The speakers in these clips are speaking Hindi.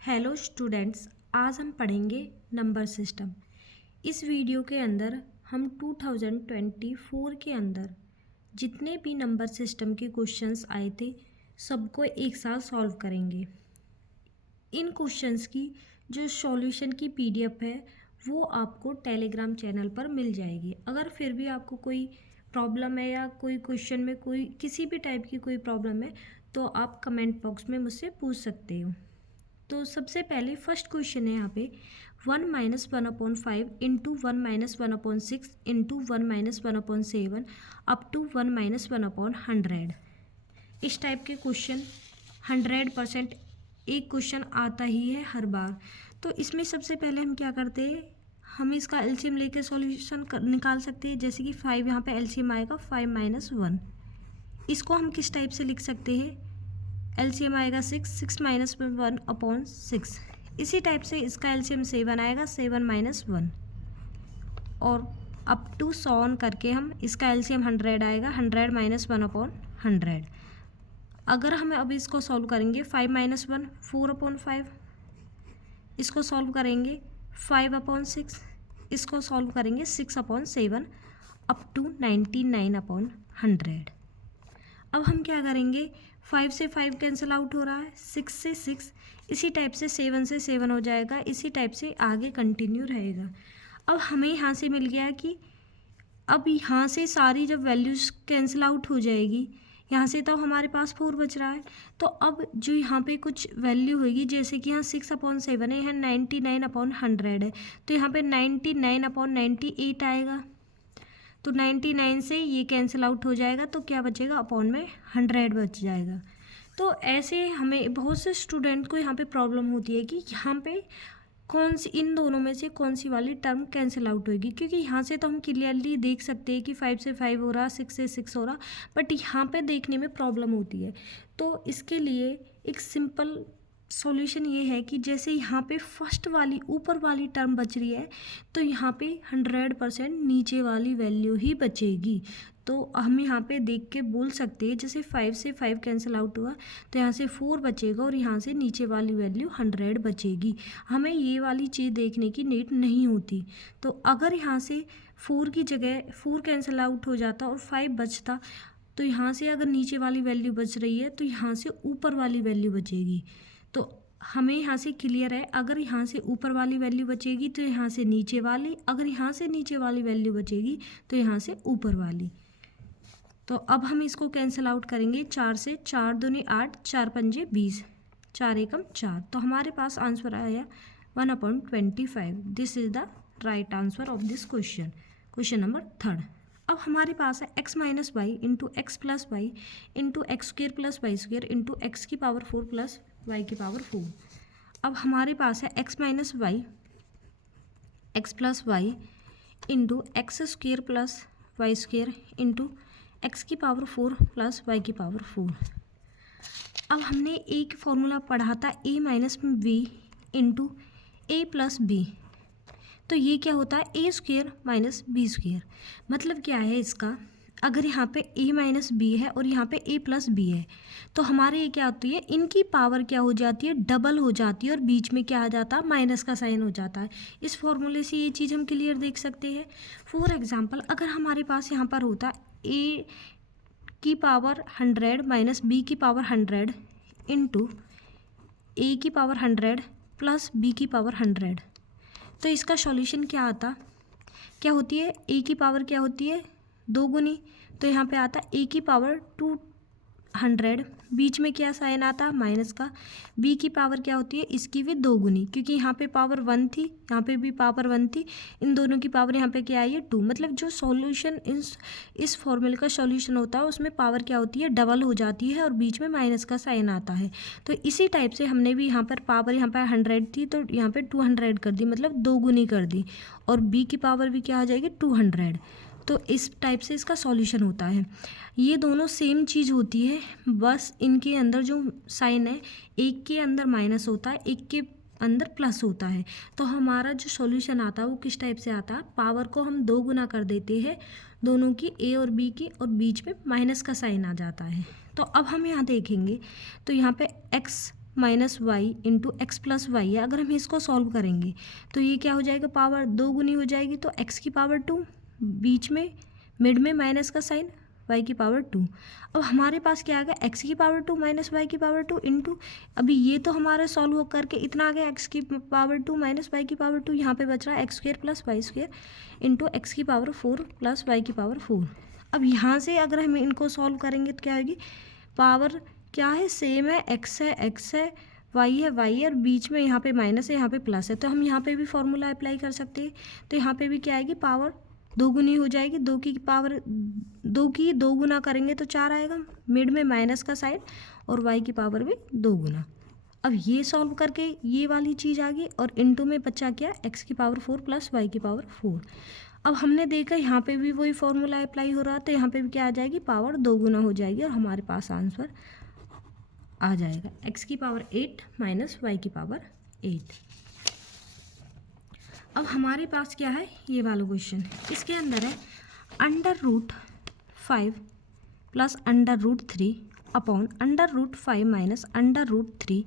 हेलो स्टूडेंट्स, आज हम पढ़ेंगे नंबर सिस्टम। इस वीडियो के अंदर हम 2024 के अंदर जितने भी नंबर सिस्टम के क्वेश्चंस आए थे सबको एक साथ सॉल्व करेंगे। इन क्वेश्चंस की जो सॉल्यूशन की पीडीएफ है वो आपको टेलीग्राम चैनल पर मिल जाएगी। अगर फिर भी आपको कोई प्रॉब्लम है या कोई क्वेश्चन में कोई किसी भी टाइप की कोई प्रॉब्लम है तो आप कमेंट बॉक्स में मुझसे पूछ सकते हो। तो सबसे पहले फर्स्ट क्वेश्चन है यहाँ पे 1-1/5 इंटू 1-1/6 इंटू 1-1/7 अप टू 1-1/100। इस टाइप के क्वेश्चन 100% एक क्वेश्चन आता ही है हर बार। तो इसमें सबसे पहले हम क्या करते हैं, हम इसका एलसीएम लेके सॉल्यूशन निकाल सकते हैं। जैसे कि 5 यहाँ पे एलसीएम आएगा 5 - 1। इसको हम किस टाइप से लिख सकते हैं, एलसीएम आएगा 6 - 1/6। इसी टाइप से इसका एलसीएम 7 आएगा 7 - 1 और अप टू 100 करके हम इसका एलसीएम 100 आएगा 100 - 1/100। अगर हम अब इसको सॉल्व करेंगे 5 - 1 4/5, इसको सॉल्व करेंगे 5/6, इसको सॉल्व करेंगे 6/7 अप टू 99/100। अब हम क्या करेंगे, 5 से 5 कैंसिल आउट हो रहा है, 6 से 6, इसी टाइप से 7 से 7 हो जाएगा, इसी टाइप से आगे कंटिन्यू रहेगा। अब हमें यहाँ से मिल गया कि अब यहाँ से सारी जब वैल्यूज़ कैंसिल आउट हो जाएगी, यहाँ से तो हमारे पास 4 बच रहा है। तो अब जो यहाँ पे कुछ वैल्यू होगी, जैसे कि यहाँ 6/7 है, यहाँ 99/100 है, तो यहाँ पे 99/98 आएगा। तो 99 से ये कैंसिल आउट हो जाएगा, तो क्या बचेगा, अपॉन में 100 बच जाएगा। तो ऐसे हमें बहुत से स्टूडेंट को यहाँ पे प्रॉब्लम होती है कि यहाँ पे कौन सी इन दोनों में से कौन सी वाली टर्म कैंसिल आउट होगी, क्योंकि यहाँ से तो हम क्लियरली देख सकते हैं कि 5 से 5 हो रहा, 6 से 6 हो रहा, बट यहाँ पे देखने में प्रॉब्लम होती है। तो इसके लिए एक सिंपल सॉल्यूशन ये है कि जैसे यहाँ पे फर्स्ट वाली ऊपर वाली टर्म बच रही है, तो यहाँ पे 100% नीचे वाली वैल्यू ही बचेगी। तो हम यहाँ पे देख के बोल सकते हैं, जैसे 5 से 5 कैंसिल आउट हुआ तो यहाँ से 4 बचेगा और यहाँ से नीचे वाली वैल्यू 100 बचेगी। हमें ये वाली चीज़ देखने की नीड नहीं होती। तो अगर यहाँ से 4 की जगह 4 कैंसिल आउट हो जाता और 5 बचता, तो यहाँ से अगर नीचे वाली वैल्यू बच रही है तो यहाँ से ऊपर वाली वैल्यू बचेगी। तो हमें यहाँ से क्लियर है, अगर यहाँ से ऊपर वाली वैल्यू बचेगी तो यहाँ से नीचे वाली, अगर यहाँ से नीचे वाली वैल्यू बचेगी तो यहाँ से ऊपर वाली। तो अब हम इसको कैंसिल आउट करेंगे 4 से, 4 दूनी 8, 4 पंजे 20, 4 एकम 4। तो हमारे पास आंसर आया 1/25। This is the right answer of this question, question number 3rd। अब हमारे पास है x - y into x plus y into x² + y² into x की पावर 4 प्लस y की पावर 4। अब हमारे पास है x - y x plus y into x² + y² into x की पावर 4 प्लस y की पावर 4। अब हमने एक फॉर्मूला पढ़ा था a - b into a + b। तो ये क्या होता है, a² - b²। मतलब क्या है इसका, अगर यहाँ पे a - b है और यहाँ पे a + b है, तो हमारे ये क्या होती है, इनकी पावर क्या हो जाती है, डबल हो जाती है और बीच में क्या आ जाता है, माइनस का साइन हो जाता है। इस फॉर्मूले से ये चीज़ हम क्लियर देख सकते हैं। फॉर एग्जांपल, अगर हमारे पास यहाँ पर होता a की पावर 100 - b की पावर 100 इंटू a की पावर 100 प्लस b की पावर 100, तो इसका सॉल्यूशन क्या आता, क्या होती है, a की पावर क्या होती है, 2 गुनी, तो यहाँ पे आता a की पावर 200, बीच में क्या साइन आता, माइनस का। b की पावर क्या होती है, इसकी भी 2 गुनी, क्योंकि यहाँ पे पावर 1 थी, यहाँ पे भी पावर 1 थी, इन दोनों की पावर यहाँ पे क्या आई है, 2। मतलब जो सॉल्यूशन इस फॉर्मूले का सॉल्यूशन होता है उसमें पावर क्या होती है, डबल हो जाती है और बीच में माइनस का साइन आता है। तो इसी टाइप से हमने भी यहाँ पर पावर यहाँ पर 100 थी तो यहाँ पे 200 कर दी, मतलब 2 गुनी कर दी, और b की पावर भी क्या आ जाएगी, 200। तो इस टाइप से इसका सॉल्यूशन होता है। ये दोनों सेम चीज़ होती है, बस इनके अंदर जो साइन है, एक के अंदर माइनस होता है, एक के अंदर प्लस होता है। तो हमारा जो सॉल्यूशन आता है वो किस टाइप से आता है, पावर को हम 2 गुना कर देते हैं दोनों की, a और b की, और बीच में माइनस का साइन आ जाता है। तो अब हम यहाँ देखेंगे तो यहाँ पे x minus y into x plus y है। अगर हम इसको सॉल्व करेंगे तो ये क्या हो जाएगा, पावर 2 गुनी हो जाएगी, तो एक्स की पावर 2, बीच में मिड में माइनस का साइन, वाई की पावर 2। अब हमारे पास क्या आ गया, एक्स की पावर 2 माइनस वाई की पावर 2 इंटू, अभी ये तो हमारा सॉल्व हो करके इतना आ गया, एक्स की पावर 2 माइनस वाई की पावर 2, यहाँ पे बच रहा है x square plus y square into x की पावर 4 प्लस वाई की पावर 4। अब यहाँ से अगर हम इनको सॉल्व करेंगे तो क्या होगी, पावर क्या है, सेम है, एक्स है, वाई है, और बीच में यहाँ पे माइनस है, यहाँ पे प्लस है, तो हम यहाँ पे भी फॉर्मूला अप्लाई कर सकते हैं। तो यहाँ पे भी क्या आएगी, पावर 2 गुनी हो जाएगी, 2 की पावर 2 गुना करेंगे तो 4 आएगा, मिड में माइनस का साइन, और वाई की पावर भी 2 गुना। अब ये सॉल्व करके ये वाली चीज़ आ गई, और इनटू में बचा क्या, एक्स की पावर 4 प्लस वाई की पावर 4। अब हमने देखा यहाँ पे भी वही फॉर्मूला अप्लाई हो रहा है, तो यहाँ पे भी क्या आ जाएगी, पावर 2 गुना हो जाएगी, और हमारे पास आंसर आ जाएगा एक्स की पावर 8 माइनस वाई की पावर 8। अब हमारे पास क्या है, ये वाला क्वेश्चन, इसके अंदर है √5 प्लस √3 अपॉन √5 माइनस √3,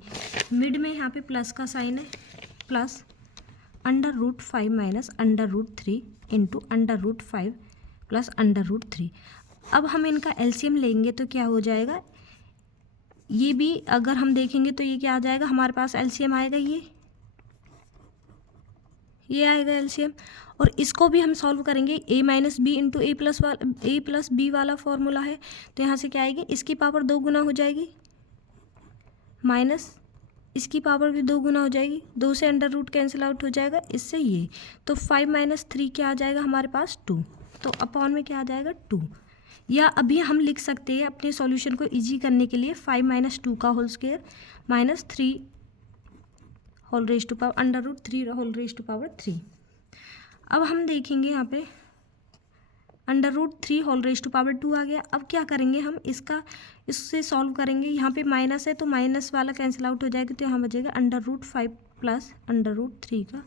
मिड में यहाँ पे प्लस का साइन है, प्लस √5 माइनस √3 इंटू √5 प्लस √3। अब हम इनका एलसीएम लेंगे तो क्या हो जाएगा, ये भी अगर हम देखेंगे तो ये क्या आ जाएगा, हमारे पास एलसीएम आएगा, ये आएगा एलसीएम, और इसको भी हम सॉल्व करेंगे, a minus b into a plus b वाला फॉर्मूला है, तो यहाँ से क्या आएगी, इसकी पावर 2 गुना हो जाएगी, माइनस इसकी पावर भी 2 गुना हो जाएगी, 2 से अंडर रूट कैंसिल आउट हो जाएगा, इससे ये, तो 5 माइनस 3 क्या आ जाएगा हमारे पास 2, तो अपॉन में क्या आ जाएगा 2। या अभी हम लिख सकते हैं अपने सॉल्यूशन को इजी करने के लिए 5 माइनस 2 का whole square minus 3 whole raise to power √3 whole raise to power 3। अब हम देखेंगे यहाँ पे √3 होल रेज टू पावर 2 आ गया। अब क्या करेंगे हम, इससे सॉल्व करेंगे, यहाँ पे माइनस है तो माइनस वाला कैंसिल आउट हो जाएगा, तो यहाँ बचेगा √5 प्लस √3 का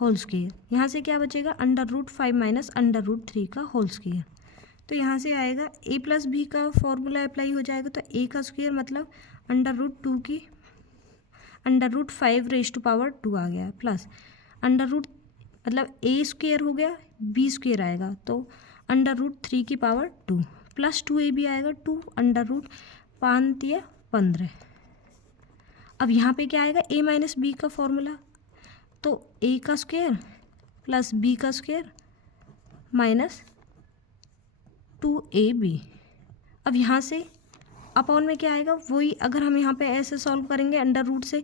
होल स्क्वायर, यहाँ से क्या बचेगा, √5 माइनस √3 का होल स्क्वायर, तो यहाँ से आएगा a प्लस बी का फॉर्मूला अप्लाई हो जाएगा, तो a का स्क्वायर मतलब √2 की √5 रेज टू पावर 2 आ गया, प्लस मतलब a स्क्वायर हो गया, b स्क्वायर आएगा, तो √3 की पावर 2 प्लस 2ab आएगा, 2 √5 या 15। अब यहाँ पे क्या आएगा, a माइनस बी का फॉर्मूला, तो a का स्क्वायर प्लस b का स्क्वायर माइनस 2ab। अब यहाँ से अपॉन में क्या आएगा, वही अगर हम यहाँ पे ऐसे सॉल्व करेंगे, √ से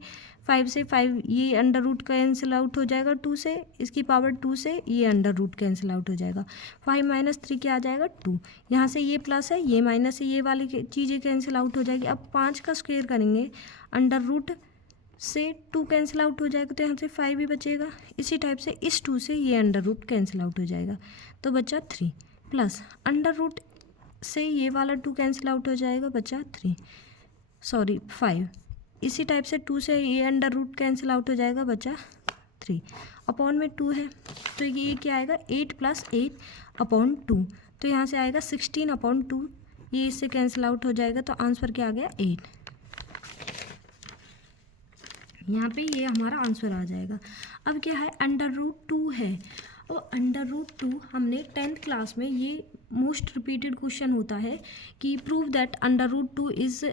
5 ये √ कैंसिल आउट हो जाएगा, 2 से इसकी पावर 2 से ये √ कैंसिल आउट हो जाएगा, 5 माइनस 3 क्या आ जाएगा 2, यहाँ से ये प्लस है, ये माइनस है, ये वाली चीज़ें कैंसिल आउट हो जाएगी। अब 5 का स्क्वायर करेंगे, √ से 2 कैंसिल आउट हो जाएगा, तो यहाँ से 5 ही बचेगा। इसी टाइप से इस 2 से ये √ कैंसिल आउट हो जाएगा, तो बचा 3 प्लस √ से ये वाला 2 कैंसिल आउट हो जाएगा, बचा 5। इसी टाइप से 2 से ये √ कैंसिल आउट हो जाएगा, बचा 3 अपॉन में 2 है, तो ये क्या आएगा 8 प्लस 8 अपॉन 2, तो यहाँ से आएगा 16 अपॉन 2, ये इससे कैंसिल आउट हो जाएगा, तो आंसर क्या आ गया 8। यहाँ पे ये हमारा आंसर आ जाएगा। अब क्या है, √2 है, और √2 हमने 10th क्लास में, ये मोस्ट रिपीटेड क्वेश्चन होता है कि prove that √2 is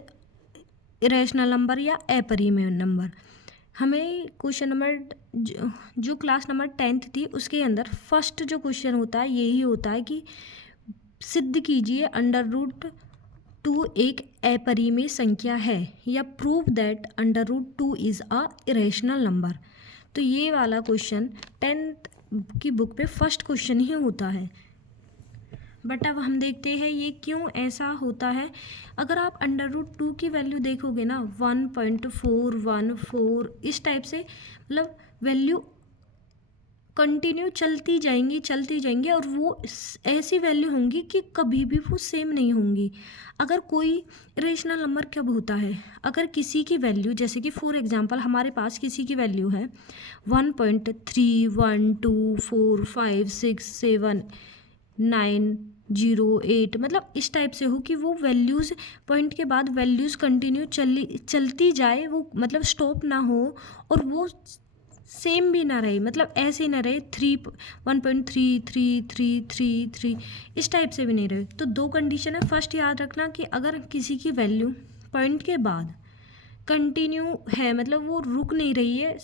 irrational number या अपरिमेय नंबर। हमें क्वेश्चन नंबर जो क्लास नंबर 10th थी उसके अंदर फर्स्ट जो क्वेश्चन होता है यही होता है कि सिद्ध कीजिए √2 एक अपरिमेय संख्या है, या prove that √2 is a irrational number. तो ये वाला क्वेश्चन 10th की बुक पे फर्स्ट क्वेश्चन ही होता है। बट अब हम देखते हैं ये क्यों ऐसा होता है। अगर आप √2 की वैल्यू देखोगे ना 1.414 इस टाइप से, मतलब वैल्यू कंटिन्यू चलती जाएंगी और वो ऐसी वैल्यू होंगी कि कभी भी वो सेम नहीं होंगी। अगर कोई इरेशनल नंबर कब होता है, अगर किसी की वैल्यू, जैसे कि फॉर एग्जांपल हमारे पास किसी की वैल्यू है 1.3, 1, 2, 4, 5, 6, 7, 9, 0.08 मतलब इस टाइप से हो कि वो वैल्यूज़ पॉइंट के बाद वैल्यूज़ कंटिन्यू चलती जाए, वो मतलब स्टॉप ना हो और वो सेम भी ना रहे, मतलब ऐसे ना रहे 1.333333 इस टाइप से भी नहीं रहे। तो दो कंडीशन है। फर्स्ट याद रखना कि अगर किसी की वैल्यू पॉइंट के बाद कंटिन्यू है, मतलब वो रुक नहीं रही है,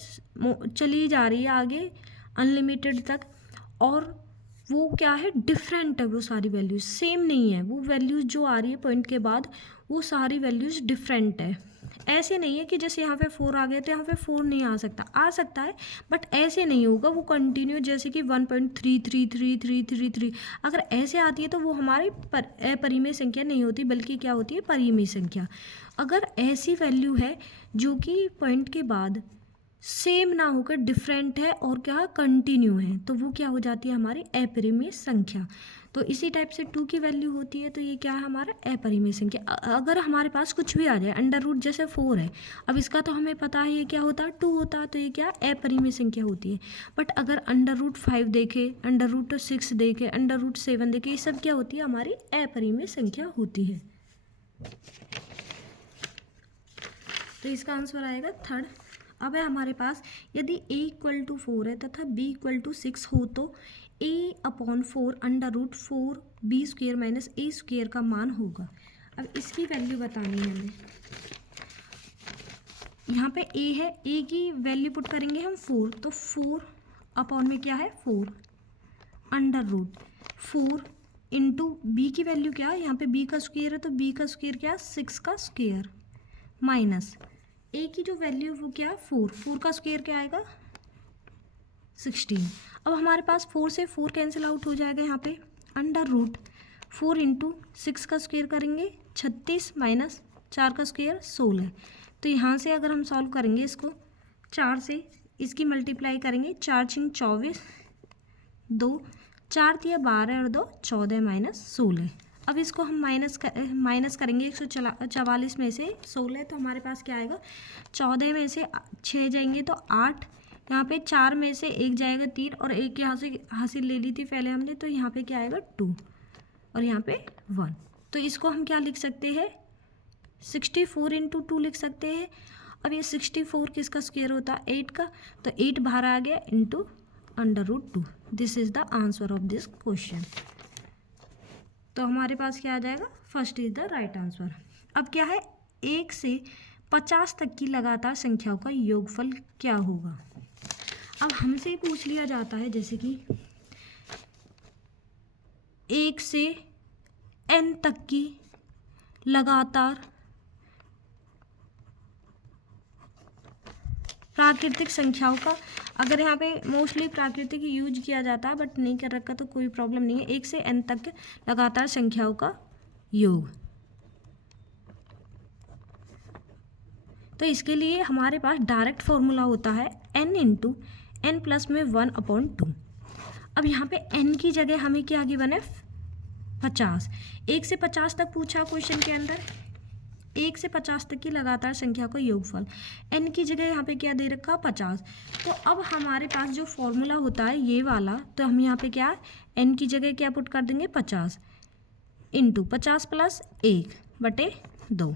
चली जा रही है आगे अनलिमिटेड तक, और वो क्या है, डिफरेंट है, वो सारी वैल्यूज सेम नहीं है, वो वैल्यूज जो आ रही है पॉइंट के बाद वो सारी वैल्यूज डिफरेंट है। ऐसे नहीं है कि जैसे यहाँ पे 4 आ गए तो यहाँ पे 4 नहीं आ सकता, आ सकता है बट ऐसे नहीं होगा, वो कंटिन्यू जैसे कि 1.333333 अगर ऐसे आती है तो वो हमारी अपरिमेय संख्या नहीं होती, बल्कि क्या होती है, परिमेय संख्या। अगर ऐसी वैल्यू है जो कि पॉइंट के बाद सेम ना होकर डिफरेंट है और क्या कंटिन्यू है, तो वो क्या हो जाती है, हमारी अपरिमेय संख्या। तो इसी टाइप से 2 की वैल्यू होती है, तो ये क्या है, हमारा अपरिमेय संख्या। अगर हमारे पास कुछ भी आ जाए, अंडर रूट जैसे 4 है, अब इसका तो हमें पता है ये क्या होता है, 2 होता है, तो ये क्या अपरिमेय संख्या होती है। बट अगर अंडर रूट 5 देखे, अंडर रूट 6 देखे, अंडर रूट 7 देखे, ये सब क्या होती है, हमारी अपरिमेय संख्या होती है। तो इसका आंसर आएगा थर्ड। अब है हमारे पास, यदि a इक्वल टू 4 है तथा b इक्वल टू 6 हो तो a/4 under root 4 b square minus a square का मान होगा। अब इसकी वैल्यू बतानी है हमें। यहाँ पे a है, a की वैल्यू पुट करेंगे हम 4, तो 4 अपॉन में क्या है 4 अंडर रूट 4 इंटू b की वैल्यू क्या है, यहाँ पे b का स्क्वेयर है तो b का स्क्वेयर क्या है 6 का स्क्वेयर माइनस a की जो वैल्यू है वो क्या है 4 का स्क्वायर क्या आएगा 16। अब हमारे पास 4 से 4 कैंसिल आउट हो जाएगा, यहाँ पे अंडर रूट 4 इंटू 6 का स्क्वायर करेंगे 36 माइनस 4 का स्क्वायर 16। तो यहाँ से अगर हम सॉल्व करेंगे इसको 4 से, इसकी मल्टीप्लाई करेंगे 4 × 24 2 4 × 12 और 2 14 माइनस 16। अब इसको हम माइनस करेंगे 144 में से 16, तो हमारे पास क्या आएगा, 14 में से 6 जाएंगे तो 8, यहाँ पे 4 में से 1 जाएगा 3 और 1 यहाँ से हासिल ले ली थी पहले हमने, तो यहाँ पे क्या आएगा 2 और यहाँ पे 1। तो इसको हम क्या लिख सकते हैं 64 × 2 लिख सकते हैं। अब ये 64 किसका स्क्वायर होता है 8 का, तो 8 बाहर आ गया into under root 2। This is the answer of this question. तो हमारे पास क्या आ जाएगा, first is the right answer. अब क्या है, 1 से 50 तक की लगातार संख्याओं का योगफल क्या होगा। अब हमसे पूछ लिया जाता है जैसे कि 1 से n तक की लगातार प्राकृतिक संख्याओं का, अगर यहाँ पे मोस्टली प्राकृतिक यूज किया जाता है बट नहीं कर रखा तो कोई प्रॉब्लम नहीं है। 1 से n तक लगातार संख्याओं का योग, तो इसके लिए हमारे पास डायरेक्ट फॉर्मूला होता है n इंटू n प्लस में 1/2। अब यहाँ पे n की जगह हमें क्या गिवन है 50। 1 से 50 तक पूछा क्वेश्चन के अंदर, 1 से 50 तक की लगातार संख्या का योगफल, n की जगह यहाँ पे क्या दे रखा 50। तो अब हमारे पास जो फॉर्मूला होता है ये वाला, तो हम यहाँ पे क्या n की जगह क्या पुट कर देंगे 50 इंटू 50 प्लस 1/2,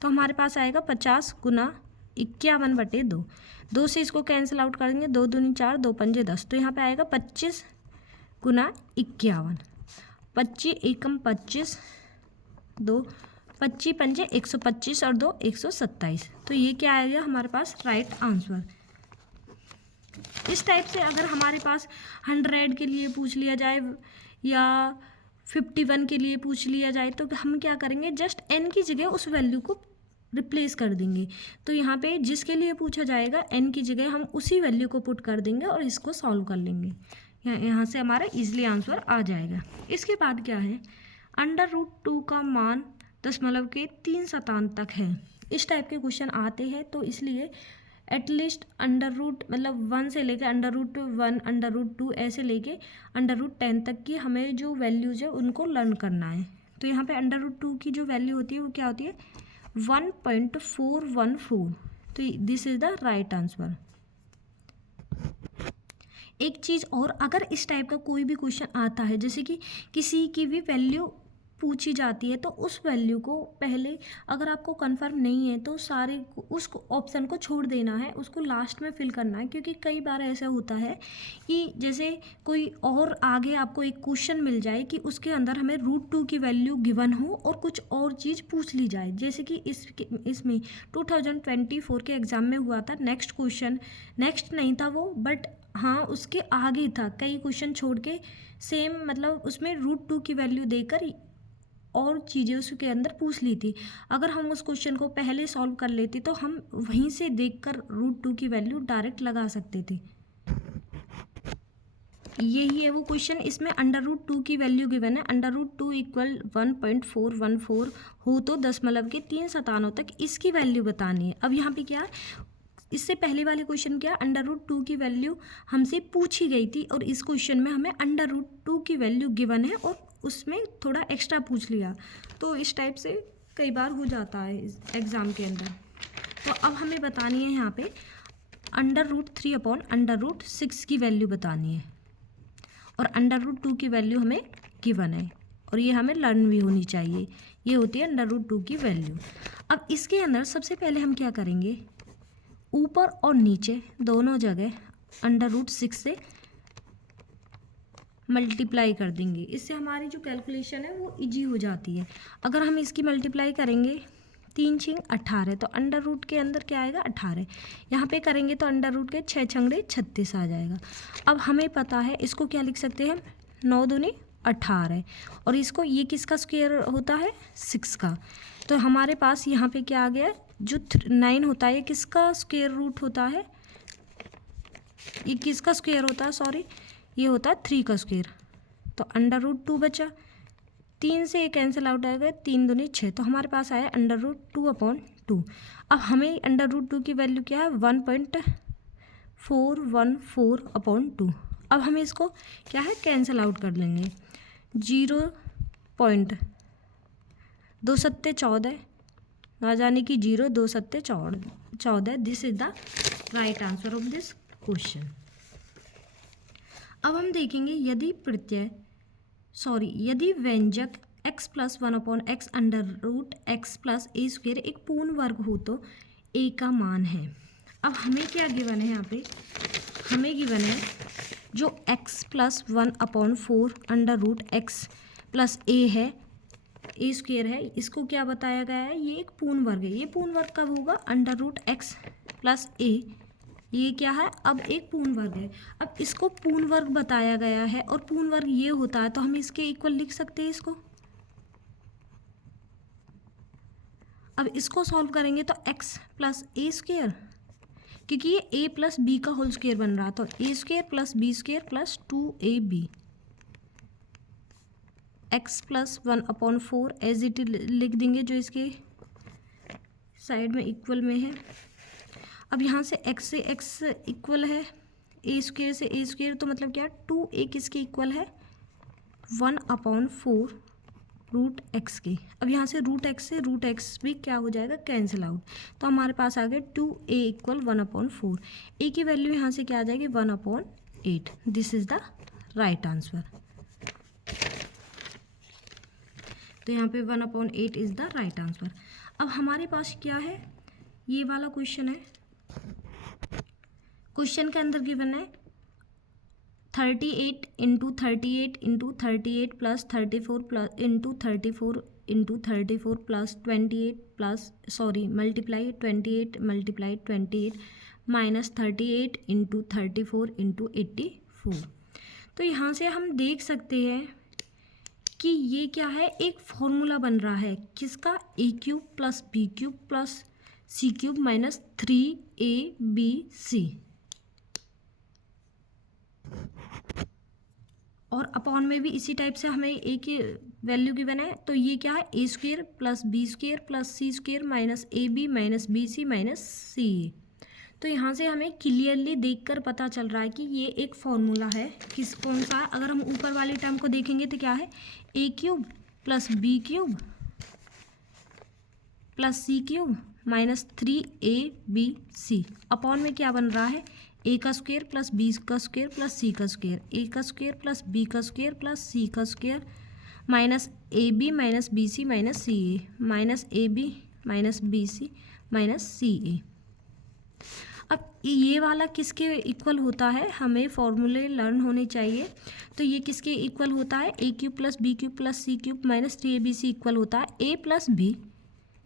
तो हमारे पास आएगा 50 गुना 51/2। 2 से इसको कैंसिल आउट कर देंगे, 2 दूनी 4 2 पंजे 10, तो यहाँ पे आएगा 25 गुना 51, 25 एकम 25 2 25 पंजे 125 और 2 127, तो ये क्या आएगा हमारे पास राइट आंसर। इस टाइप से अगर हमारे पास 100 के लिए पूछ लिया जाए या 51 के लिए पूछ लिया जाए तो हम क्या करेंगे, जस्ट n की जगह उस वैल्यू को रिप्लेस कर देंगे। तो यहाँ पे जिसके लिए पूछा जाएगा n की जगह हम उसी वैल्यू को पुट कर देंगे और इसको सॉल्व कर लेंगे, यहाँ से हमारा इजीली आंसर आ जाएगा। इसके बाद क्या है, अंडर रूट 2 का मान दशमलव के 3 शतांश तक है। इस टाइप के क्वेश्चन आते हैं, तो इसलिए एटलीस्ट अंडर रूट मतलब 1 से लेकर अंडर रूट 1 अंडर रूट 2 ऐसे लेके अंडर रूट 10 तक की हमें जो वैल्यूज है उनको लर्न करना है। तो यहाँ पे अंडर रूट 2 की जो वैल्यू होती है वो क्या होती है 1.414, तो this is the right answer. एक चीज़ और, अगर इस टाइप का कोई भी क्वेश्चन आता है, जैसे कि किसी की भी वैल्यू पूछी जाती है, तो उस वैल्यू को पहले, अगर आपको कंफर्म नहीं है तो सारे उस ऑप्शन को छोड़ देना है, उसको लास्ट में फिल करना है। क्योंकि कई बार ऐसा होता है कि जैसे कोई और आगे आपको एक क्वेश्चन मिल जाए कि उसके अंदर हमें √2 की वैल्यू गिवन हो और कुछ और चीज़ पूछ ली जाए। जैसे कि इसमें 2024 के एग्ज़ाम में हुआ था। नेक्स्ट क्वेश्चन, नेक्स्ट नहीं था वो, बट हाँ उसके आगे था, कई क्वेश्चन छोड़ के सेम, मतलब उसमें √2 की वैल्यू देकर और चीज़ें उसके अंदर पूछ ली थी। अगर हम उस क्वेश्चन को पहले सॉल्व कर लेते तो हम वहीं से देखकर √2 की वैल्यू डायरेक्ट लगा सकते थे। यही है वो क्वेश्चन। इसमें √2 की वैल्यू गिवन है, √2 इक्वल 1.414 हो तो 10.3 तक इसकी वैल्यू बतानी है। अब यहाँ पे क्या है, इससे पहले वाले क्वेश्चन क्या, √2 की वैल्यू हमसे पूछी गई थी और इस क्वेश्चन में हमें √2 की वैल्यू गिवन है और उसमें थोड़ा एक्स्ट्रा पूछ लिया। तो इस टाइप से कई बार हो जाता है इस एग्ज़ाम के अंदर। तो अब हमें बतानी है यहाँ पे √3/√6 की वैल्यू बतानी है और √2 की वैल्यू हमें गिवन है और ये हमें लर्न भी होनी चाहिए। ये होती है √2 की वैल्यू। अब इसके अंदर सबसे पहले हम क्या करेंगे, ऊपर और नीचे दोनों जगह √6 से मल्टीप्लाई कर देंगे। इससे हमारी जो कैलकुलेशन है वो इजी हो जाती है। अगर हम इसकी मल्टीप्लाई करेंगे 3 6 18, तो √, के अंदर क्या आएगा 18। यहाँ पे करेंगे तो √, के 6 6 36 आ जाएगा। अब हमें पता है इसको क्या लिख सकते हैं हम, 9 दूनी 18 और इसको, ये किसका स्क्वायर होता है 6 का। तो हमारे पास यहाँ पे क्या आ गया, जो 9 होता है ये किसका स्क्वायर रूट होता है, ये किसका स्क्वायर होता है, सॉरी ये होता है 3 का स्क्वायर। तो √2 बचा, 3 से ये कैंसिल आउट आएगा, 3 दूनी 6, तो हमारे पास आया √2/2। अब हमें √2 की वैल्यू क्या है 1.414/2। अब हमें इसको क्या है कैंसिल आउट कर लेंगे, 0.2 सत्ते 14 ना जाने की 0 2 सत्ते 14। This is the right answer of this question. अब हम देखेंगे यदि व्यंजक x + 1/x √x + a² एक पूर्ण वर्ग हो तो a का मान है। अब हमें क्या गिवन है, यहाँ पे हमें गिवन है जो x + 1/4 √x + a है, a² है, इसको क्या बताया गया है, ये एक पूर्ण वर्ग है। ये पूर्ण वर्ग कब होगा, √x + a, ये क्या है अब एक पूर्ण वर्ग है। अब इसको पूर्ण वर्ग बताया गया है और पूर्ण वर्ग ये होता है तो हम इसके इक्वल लिख सकते हैं इसको। अब इसको सॉल्व करेंगे तो x + a², क्योंकि ये a + b का होल स्क्वायर बन रहा, तो a² + b² + 2ab, x + 1/4 as it लिख देंगे जो इसके साइड में इक्वल में है। अब यहाँ से x से x इक्वल है, a² से a², तो मतलब क्या 2a किसके इक्वल है 1/4 √x के। अब यहाँ से √x से √x भी क्या हो जाएगा कैंसिल आउट, तो हमारे पास आ गया 2a = 1/4। a की वैल्यू यहाँ से क्या आ जाएगी 1/8। This is the right answer. तो यहाँ पे 1/8 इज द राइट आंसर। अब हमारे पास क्या है, ये वाला क्वेश्चन है। क्वेश्चन के अंदर गिवन है 38 × 38 × 38 + 34 × 34 × 34 + 28 + मल्टीप्लाई 28 × 28 -38 × 34 × 84। तो यहाँ से हम देख सकते हैं कि ये क्या है, एक फॉर्मूला बन रहा है किसका, a³ + b³ + c³ - 3abc और अपॉन में भी इसी टाइप से हमें a की वैल्यू गिवन है। तो ये क्या है, a² + b² + c² - ab - bc - ca। तो यहाँ से हमें क्लियरली देखकर पता चल रहा है कि ये एक फॉर्मूला है कौन सा। अगर हम ऊपर वाले टर्म को देखेंगे तो क्या है, a³ + b³ + c³ - 3abc upon में क्या बन रहा है, ए का स्क्वायर प्लस बी का स्क्वायर प्लस सी का स्क्वायर, ए का स्क्वायर प्लस बी का स्क्वायर प्लस सी का square minus A B minus B C minus C A, minus A B minus B C minus C A. अब ये वाला किसके इक्वल होता है, हमें फॉर्मूले लर्न होने चाहिए। तो ये किसके इक्वल होता है, ए cube plus B cube plus C cube minus 3abc equal होता है A plus B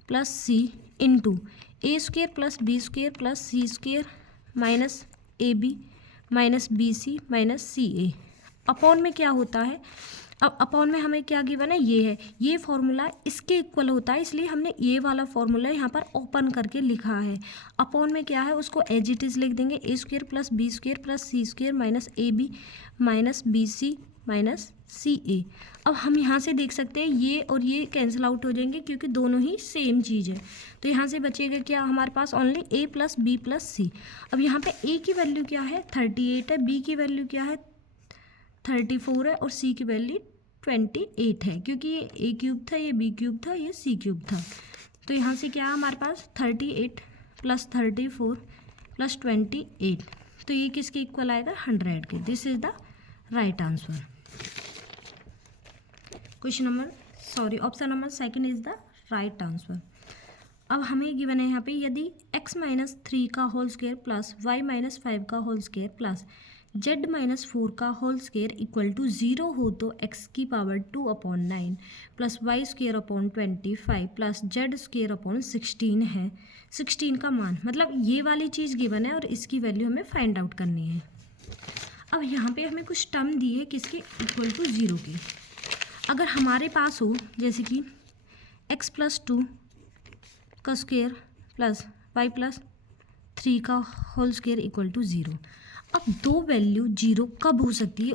plus C into A square plus B square plus C square minus A B minus B C minus C A. Upon में क्या होता है, अब अपॉन में हमें क्या गिवन है, ये है, ये फॉर्मूला इसके इक्वल होता है, इसलिए हमने ये वाला फॉर्मूला यहाँ पर ओपन करके लिखा है। अपॉन में क्या है, उसको एज इट इज़ लिख देंगे, A square plus B square plus C square minus A B minus B C minus C A. अब हम यहाँ से देख सकते हैं ये और ये कैंसिल आउट हो जाएंगे क्योंकि दोनों ही सेम चीज़ है। तो यहाँ से बचेगा क्या हमारे पास, ओनली ए प्लस बी प्लस सी। अब यहाँ पे ए की वैल्यू क्या है 38 है, बी की वैल्यू क्या है 34 है और सी की वैल्यू 28 है, क्योंकि ये ए क्यूब था, ये बी क्यूब था, ये सी क्यूब था। तो यहाँ से क्या है हमारे पास 38 प्लस 34 प्लस 28, तो ये किसके इक्वल आएगा 100 के। This is the right answer. Option number second is the right answer. अब हमें गिवन है यहाँ पे, यदि x माइनस 3 का whole square plus y minus 5 का whole square plus z minus 4 का होल स्क्वायर इक्वल टू 0 हो तो x की power 2/9 plus y square upon 25 plus z square upon 16 है। 16 का मान मतलब ये वाली चीज़ गिवन है और इसकी वैल्यू हमें फाइंड आउट करनी है। अब यहाँ पे हमें कुछ टर्म दी है किसके इक्वल टू 0 के। अगर हमारे पास हो जैसे कि x प्लस 2 का स्क्वायर प्लस वाई प्लस 3 का होल स्क्वायर इक्वल टू 0। अब दो वैल्यू 0 कब हो सकती है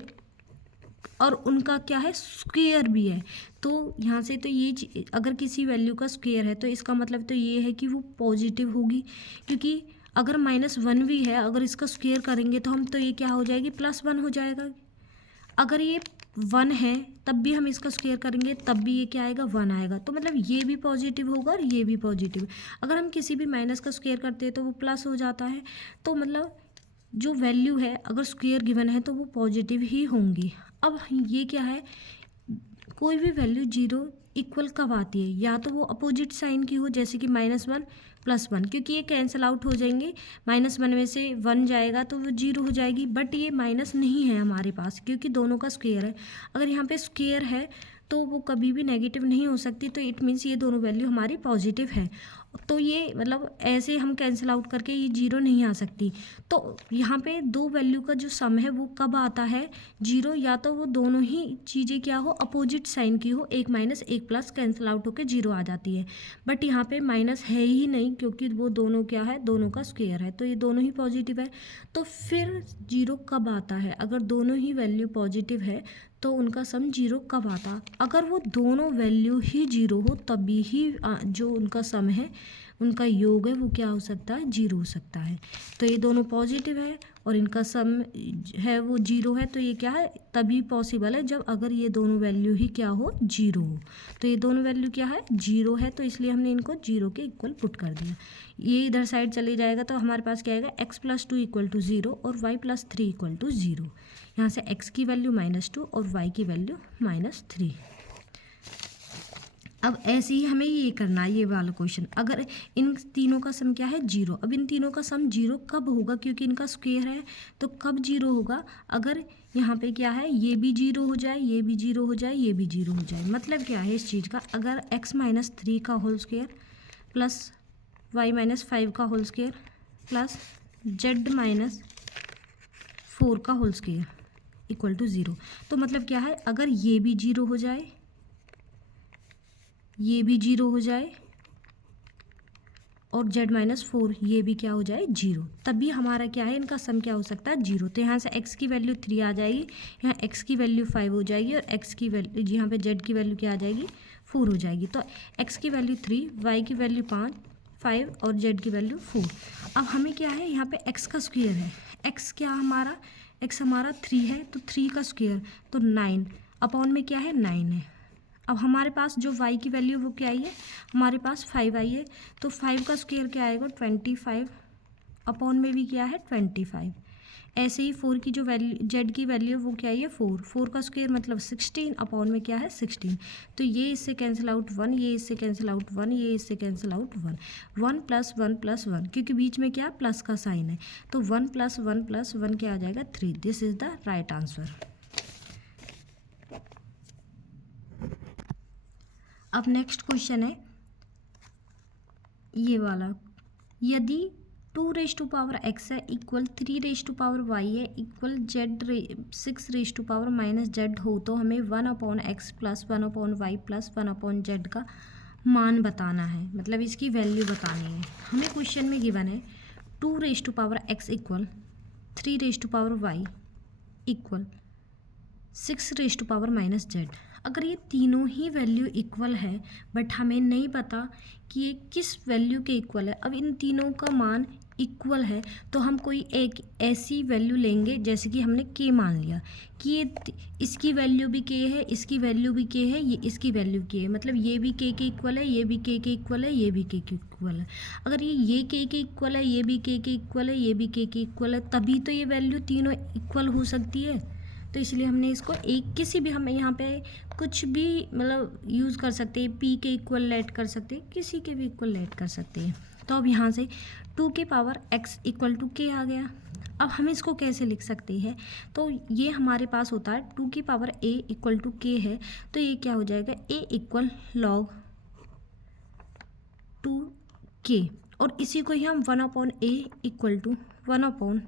और उनका क्या है स्क्वायर भी है, तो यहाँ से तो ये अगर किसी वैल्यू का स्क्वायर है तो इसका मतलब तो ये है कि वो पॉजिटिव होगी, क्योंकि अगर -1 भी है अगर इसका स्क्वायर करेंगे तो हम तो ये क्या हो जाएगी +1 हो जाएगा। अगर ये 1 है तब भी हम इसका स्क्वायर करेंगे तब भी ये क्या आएगा 1 आएगा, तो मतलब ये भी पॉजिटिव होगा और ये भी पॉजिटिव। अगर हम किसी भी माइनस का स्क्वायर करते हैं तो वो प्लस हो जाता है, तो मतलब जो वैल्यू है अगर स्क्वायर गिवन है तो वो पॉजिटिव ही होंगी। अब ये क्या है, कोई भी वैल्यू 0 इक्वल कब आती है, या तो वो अपोजिट साइन की हो जैसे कि -1 +1, क्योंकि ये कैंसिल आउट हो जाएंगे, -1 में से 1 जाएगा तो वो 0 हो जाएगी। बट ये माइनस नहीं है हमारे पास क्योंकि दोनों का स्क्वायर है। अगर यहाँ पे स्क्वायर है तो वो कभी भी नेगेटिव नहीं हो सकती, तो इट मीन्स ये दोनों वैल्यू हमारी पॉजिटिव है। तो ये मतलब ऐसे हम कैंसिल आउट करके ये 0 नहीं आ सकती। तो यहाँ पे दो वैल्यू का जो सम है वो कब आता है 0, या तो वो दोनों ही चीज़ें क्या हो अपोजिट साइन की हो, 1 माइनस 1 प्लस कैंसिल आउट होकर 0 आ जाती है। बट यहाँ पे माइनस है ही नहीं क्योंकि वो दोनों क्या है दोनों का स्क्वायर है, तो ये दोनों ही पॉजिटिव है। तो फिर 0 कब आता है, अगर दोनों ही वैल्यू पॉजिटिव है तो उनका सम 0 कब आता, अगर वो दोनों वैल्यू ही 0 हो तभी ही जो उनका सम है उनका योग है वो क्या हो सकता है 0 हो सकता है। तो ये दोनों पॉजिटिव है और इनका सम है वो 0 है, तो ये क्या है तभी पॉसिबल है जब अगर ये दोनों वैल्यू ही क्या हो 0 हो। तो ये दोनों वैल्यू क्या है 0 है, तो इसलिए हमने इनको 0 के इक्वल पुट कर दिया। ये इधर साइड चले जाएगा तो हमारे पास क्या आएगा x + 2 = 0 और y + 3 = 0। यहाँ से x की वैल्यू -2 और y की वैल्यू -3। अब ऐसे ही हमें ये करना है ये वाला क्वेश्चन। अगर इन तीनों का सम क्या है 0, अब इन तीनों का सम 0 कब होगा, क्योंकि इनका स्क्वायर है तो कब 0 होगा, अगर यहाँ पे क्या है ये भी 0 हो जाए, ये भी 0 हो जाए, ये भी 0 हो जाए। मतलब क्या है इस चीज़ का, अगर x - 3 का होल स्क्वायर प्लस y - 5 का होल स्क्वायर प्लस z - 4 का होल स्क्वायर इक्वल टू 0, तो मतलब क्या है अगर ये भी 0 हो जाए, ये भी 0 हो जाए और z - 4 ये भी क्या हो जाए 0, तभी हमारा क्या है इनका सम क्या हो सकता है 0। तो यहाँ से x की वैल्यू 3 आ जाएगी, यहाँ x की वैल्यू 5 हो जाएगी और x की वैल्यू यहाँ पे z की वैल्यू क्या आ जाएगी 4 हो जाएगी। तो x की वैल्यू 3, y की वैल्यू 5 और z की वैल्यू 4। अब हमें क्या है यहाँ पे x का स्क्वायर है, x क्या हमारा x हमारा 3 है तो 3 का स्क्वायर तो 9 अपॉन में क्या है 9 है। अब हमारे पास जो y की वैल्यू वो क्या आई है हमारे पास 5 आई है, तो 5 का स्क्वायर क्या आएगा 25 अपॉन में भी क्या है 25। ऐसे ही 4 की जो वैल्यू जेड की वैल्यू है वो क्या है 4 का स्क्वायर मतलब 16 अपॉन में क्या है 16। तो ये इससे कैंसिल आउट 1, ये इससे कैंसिल आउट 1, ये इससे कैंसिल आउट 1, 1 + 1 + 1 क्योंकि बीच में क्या प्लस का साइन है, तो 1 + 1 + 1 क्या आ जाएगा 3। This is the right answer. अब नेक्स्ट क्वेश्चन है ये वाला, यदि 2⁻x है इक्वल 3⁻y है इक्वल z 6⁻−z हो तो हमें 1/x + 1/y + 1/z का मान बताना है, मतलब इसकी वैल्यू बतानी है। हमें क्वेश्चन में गिवन है 2⁻x equal 3⁻y equal 6⁻−z। अगर ये तीनों ही वैल्यू इक्वल है बट हमें नहीं पता कि ये किस वैल्यू के इक्वल है, अब इन तीनों का मान इक्वल है तो हम कोई एक ऐसी वैल्यू लेंगे जैसे कि हमने k मान लिया कि ये इसकी वैल्यू भी k है, इसकी वैल्यू भी k है, ये इसकी वैल्यू k है, मतलब ये भी k के इक्वल है, ये भी k के इक्वल है, ये भी k के इक्वल है। अगर ये k के इक्वल है, ये भी k के इक्वल है, ये भी k के इक्वल है, तभी तो ये वैल्यू तीनों इक्वल हो सकती है। तो इसलिए हमने इसको एक किसी भी, हमें यहाँ पे कुछ भी मतलब यूज़ कर सकते हैं, p के इक्वल लेट कर सकते हैं, किसी के भी इक्वल लेट कर सकते हैं। तो अब यहाँ से 2⁻x = k आ गया। अब हम इसको कैसे लिख सकते हैं, तो ये हमारे पास होता है 2⁻a = k है, तो ये क्या हो जाएगा a = log 2k, और इसी को ही हम 1/a = 1/,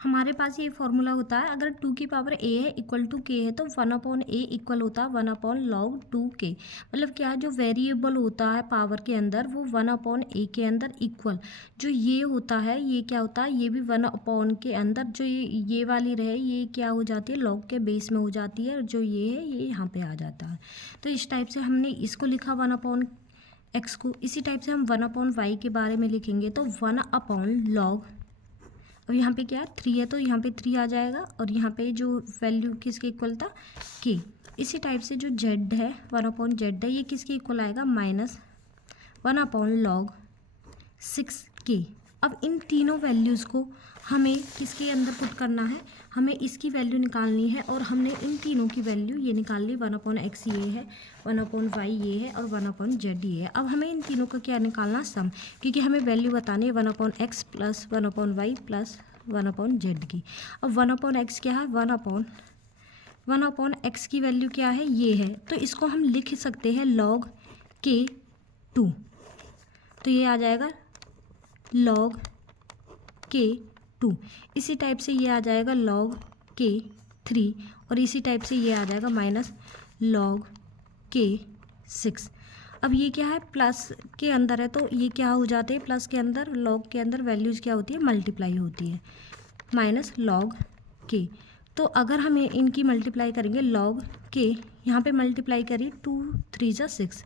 हमारे पास ये फॉर्मूला होता है, अगर 2⁻a है इक्वल टू k है तो 1/a इक्वल होता है 1/log 2k। मतलब क्या, जो वेरिएबल होता है पावर के अंदर वो 1/a के अंदर इक्वल, जो ये होता है ये क्या होता है, ये भी 1/, के अंदर जो ये वाली रहे ये क्या हो जाती है लॉग के बेस में हो जाती है, और जो ये है ये यहाँ पे आ जाता है। तो इस टाइप से हमने इसको लिखा 1/x को। इसी टाइप से हम 1/y के बारे में लिखेंगे तो 1/log, और यहाँ पे क्या है 3 है तो यहाँ पे 3 आ जाएगा, और यहाँ पे जो वैल्यू किसके इक्वल था k। इसी टाइप से जो z है 1/z है, ये किसके इक्वल आएगा -1/log 6k। अब इन तीनों वैल्यूज़ को हमें किसके अंदर पुट करना है, हमें इसकी वैल्यू निकालनी है, और हमने इन तीनों की वैल्यू ये निकाल ली, 1/x ये है, 1/y ये है, और 1/z ये है। अब हमें इन तीनों का क्या निकालना, सम, क्योंकि हमें वैल्यू बतानी है 1/x + 1/y + 1/z की। अब 1/x क्या है, 1/x की वैल्यू क्या है ये है, तो इसको हम लिख सकते हैं log k2, तो ये आ जाएगा log k2। इसी टाइप से ये आ जाएगा log k3, और इसी टाइप से ये आ जाएगा -log k6। अब ये क्या है प्लस के अंदर है तो ये क्या हो जाते हैं, प्लस के अंदर log के अंदर वैल्यूज़ क्या होती है मल्टीप्लाई होती है, -log k। तो अगर हमें इनकी मल्टीप्लाई करेंगे log k, यहाँ पे मल्टीप्लाई करिए 2 3 = 6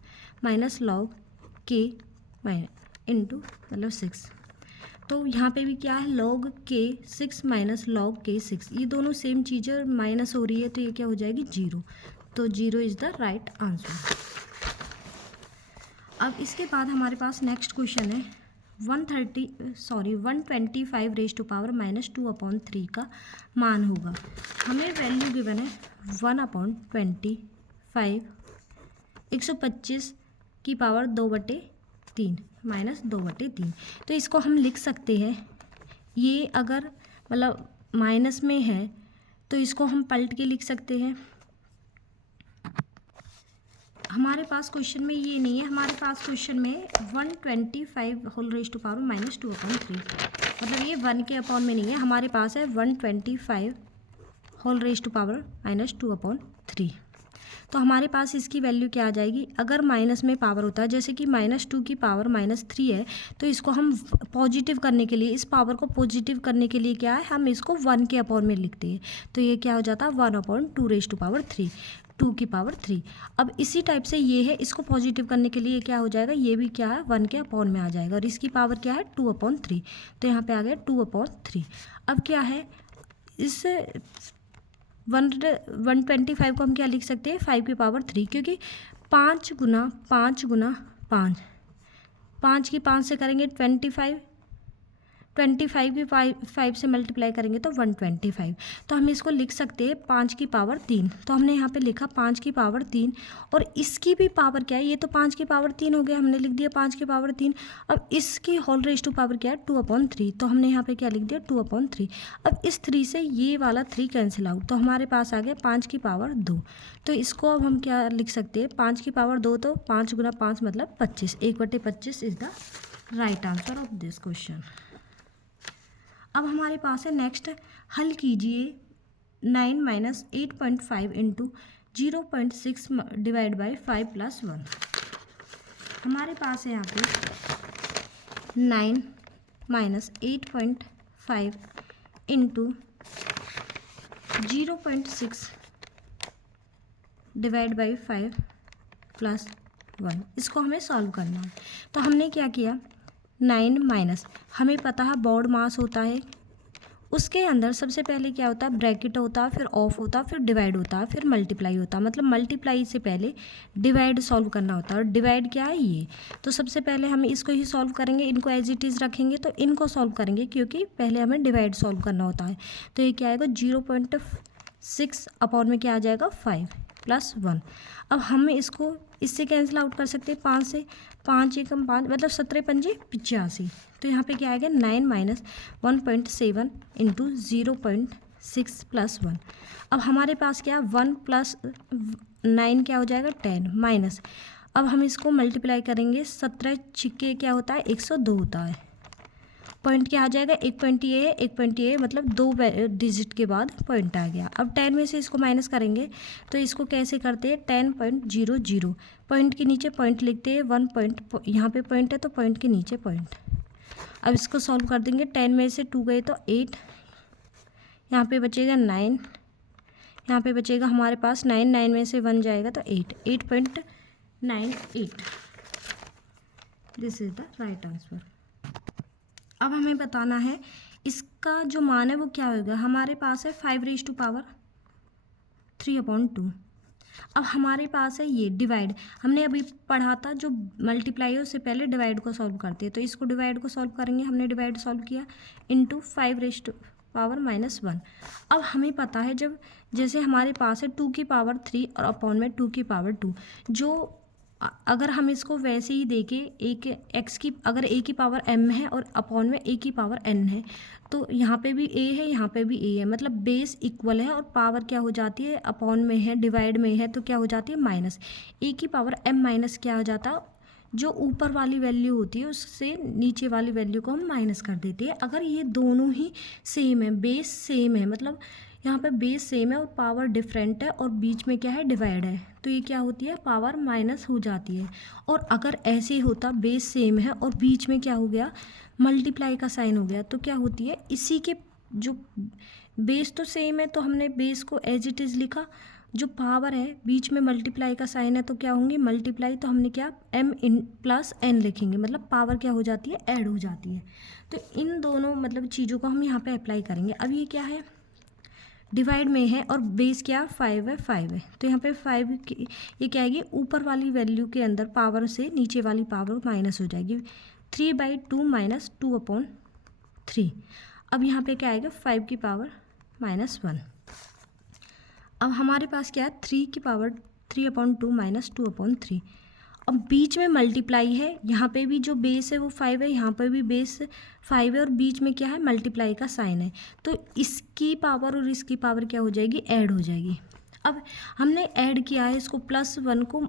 -log k इंटू मतलब 6, तो यहाँ पे भी क्या है log k 6 -log k 6, ये दोनों सेम चीज़ें माइनस हो रही है तो ये क्या हो जाएगी 0, तो 0 इज़ द राइट आंसर। अब इसके बाद हमारे पास नेक्स्ट क्वेश्चन है 125⁻2/3 का मान होगा। हमें वैल्यू गिवन है 1/25 125 की पावर 2/3 -2/3। तो इसको हम लिख सकते हैं, ये अगर मतलब माइनस में है तो इसको हम पलट के लिख सकते हैं। हमारे पास क्वेश्चन में ये नहीं है, हमारे पास क्वेश्चन में 125 होल रेज़ टू पावर -2/3, मतलब ये 1 के अपॉन में नहीं है, हमारे पास है 125 होल रेज़ टू पावर -2/3। तो हमारे पास इसकी वैल्यू क्या आ जाएगी, अगर माइनस में पावर होता है जैसे कि -2 की पावर -3 है तो इसको हम पॉजिटिव करने के लिए, इस पावर को पॉजिटिव करने के लिए क्या है हम इसको 1 के अपॉन में लिखते हैं, तो ये क्या हो जाता है 1/2⁻3 2 की पावर 3। अब इसी टाइप से ये है, इसको पॉजिटिव करने के लिए क्या हो जाएगा, ये भी क्या है 1 के अपॉन में आ जाएगा, और इसकी पावर क्या है 2/3, तो यहाँ पे आ गया 2/3। अब क्या है, इस 125 को हम क्या लिख सकते हैं 5 की पावर 3, क्योंकि 5 × 5 × 5 5 की 5 से करेंगे 25, 25 की 5 से मल्टीप्लाई करेंगे तो 125। तो हम इसको लिख सकते हैं 5 की पावर 3। तो हमने यहाँ पे लिखा 5 की पावर 3, और इसकी भी पावर क्या है, ये तो 5 की पावर 3 हो गया, हमने लिख दिया 5 की पावर 3। अब इसकी होल रेज टू पावर क्या है, 2/3। तो हमने यहाँ पे क्या लिख दिया, 2/3। अब इस 3 से ये वाला 3 कैंसिल आउट, तो हमारे पास आ गया 5 की पावर 2। तो इसको अब हम क्या लिख सकते हैं, 5 की पावर 2, तो 5 × 5 मतलब 25। 1/25 is the right answer of this question. अब हमारे पास है नेक्स्ट, हल कीजिए 9 - 8.5 × 0.6 डिवाइड बाई 5 + 1। हमारे पास है यहाँ पे 9 - 8.5 × 0.6 डिवाइड बाई 5 + 1। इसको हमें सॉल्व करना है। तो हमने क्या किया, 9 माइनस, हमें पता है बोर्ड मास होता है, उसके अंदर सबसे पहले क्या होता है, ब्रैकेट होता है, फिर ऑफ होता है, फिर डिवाइड होता है, फिर मल्टीप्लाई होता है। मतलब मल्टीप्लाई से पहले डिवाइड सॉल्व करना होता है, और डिवाइड क्या है, ये। तो सबसे पहले हम इसको ही सॉल्व करेंगे, इनको एज इट इज़ रखेंगे, तो इनको सॉल्व करेंगे क्योंकि पहले हमें डिवाइड सॉल्व करना होता है। तो ये क्या आएगा, 0.6 अपॉन में क्या आ जाएगा, 5 + 1। अब हम इसको इससे कैंसिल आउट कर सकते हैं, 5 से, 5 एकम 5 मतलब 17 × 5 = 85। तो यहाँ पे क्या आएगा, 9 - 1.7 × 0.6 + 1। अब हमारे पास क्या, 1 + 9 क्या हो जाएगा, 10 माइनस। अब हम इसको मल्टीप्लाई करेंगे, 17 छिक्के क्या होता है, 102 होता है। पॉइंट क्या आ जाएगा, एक पॉइंट ये है, एक पॉइंट ये है, मतलब 2 डिजिट के बाद पॉइंट आ गया। अब 10 में से इसको माइनस करेंगे, तो इसको कैसे करते हैं, 10.00, पॉइंट के नीचे पॉइंट लिखते हैं, 1 पॉइंट, यहाँ पे पॉइंट है तो पॉइंट के नीचे पॉइंट। अब इसको सॉल्व कर देंगे, 10 में से 2 गए तो 8, यहाँ पे बचेगा 9, यहाँ पे बचेगा हमारे पास 9, 9 में से 1 जाएगा तो 8, 8.98। This is the right answer. अब हमें बताना है इसका जो मान है वो क्या होगा। हमारे पास है 5 × 3/2। अब हमारे पास है ये डिवाइड, हमने अभी पढ़ा था जो मल्टीप्लाई है उससे पहले डिवाइड को सॉल्व करते हैं। तो इसको डिवाइड को सॉल्व करेंगे, हमने डिवाइड सॉल्व किया, × 5⁻⁻1। अब हमें पता है जब जैसे हमारे पास है 2 की पावर 3 और अपॉन में 2 की पावर 2, जो अगर हम इसको वैसे ही देखें, एक एक्स की अगर a की पावर m है और अपॉन में a की पावर n है, तो यहाँ पे भी a है, यहाँ पे भी a है, मतलब बेस इक्वल है और पावर क्या हो जाती है, अपॉन में है, डिवाइड में है, तो क्या हो जाती है, माइनस। a की पावर m माइनस क्या हो जाता है, जो ऊपर वाली वैल्यू होती है उससे नीचे वाली वैल्यू को हम माइनस कर देते हैं। अगर ये दोनों ही सेम है, बेस सेम है, मतलब यहाँ पे बेस सेम है और पावर डिफरेंट है और बीच में क्या है, डिवाइड है, तो ये क्या होती है, पावर माइनस हो जाती है। और अगर ऐसे होता, बेस सेम है और बीच में क्या हो गया, मल्टीप्लाई का साइन हो गया, तो क्या होती है, इसी के जो बेस तो सेम है तो हमने बेस को एज इट इज़ लिखा, जो पावर है बीच में मल्टीप्लाई का साइन है तो क्या होंगी, मल्टीप्लाई, तो हमने क्या m + n लिखेंगे, मतलब पावर क्या हो जाती है, ऐड हो जाती है। तो इन दोनों मतलब चीज़ों को हम यहाँ पे अप्लाई करेंगे। अब ये क्या है, डिवाइड में है और बेस क्या 5 है, 5 है, तो यहाँ पे 5 की ये क्या आएगी, ऊपर वाली वैल्यू के अंदर पावर से नीचे वाली पावर माइनस हो जाएगी, 3/2 - 2/3। अब यहाँ पे क्या आएगा, 5 की पावर -1। अब हमारे पास क्या है, 3 की पावर 3/2 - 2/3। अब बीच में मल्टीप्लाई है, यहाँ पे भी जो बेस है वो 5 है, यहाँ पे भी बेस 5 है और बीच में क्या है, मल्टीप्लाई का साइन है, तो इसकी पावर और इसकी पावर क्या हो जाएगी, ऐड हो जाएगी। अब हमने ऐड किया है, इसको +1 को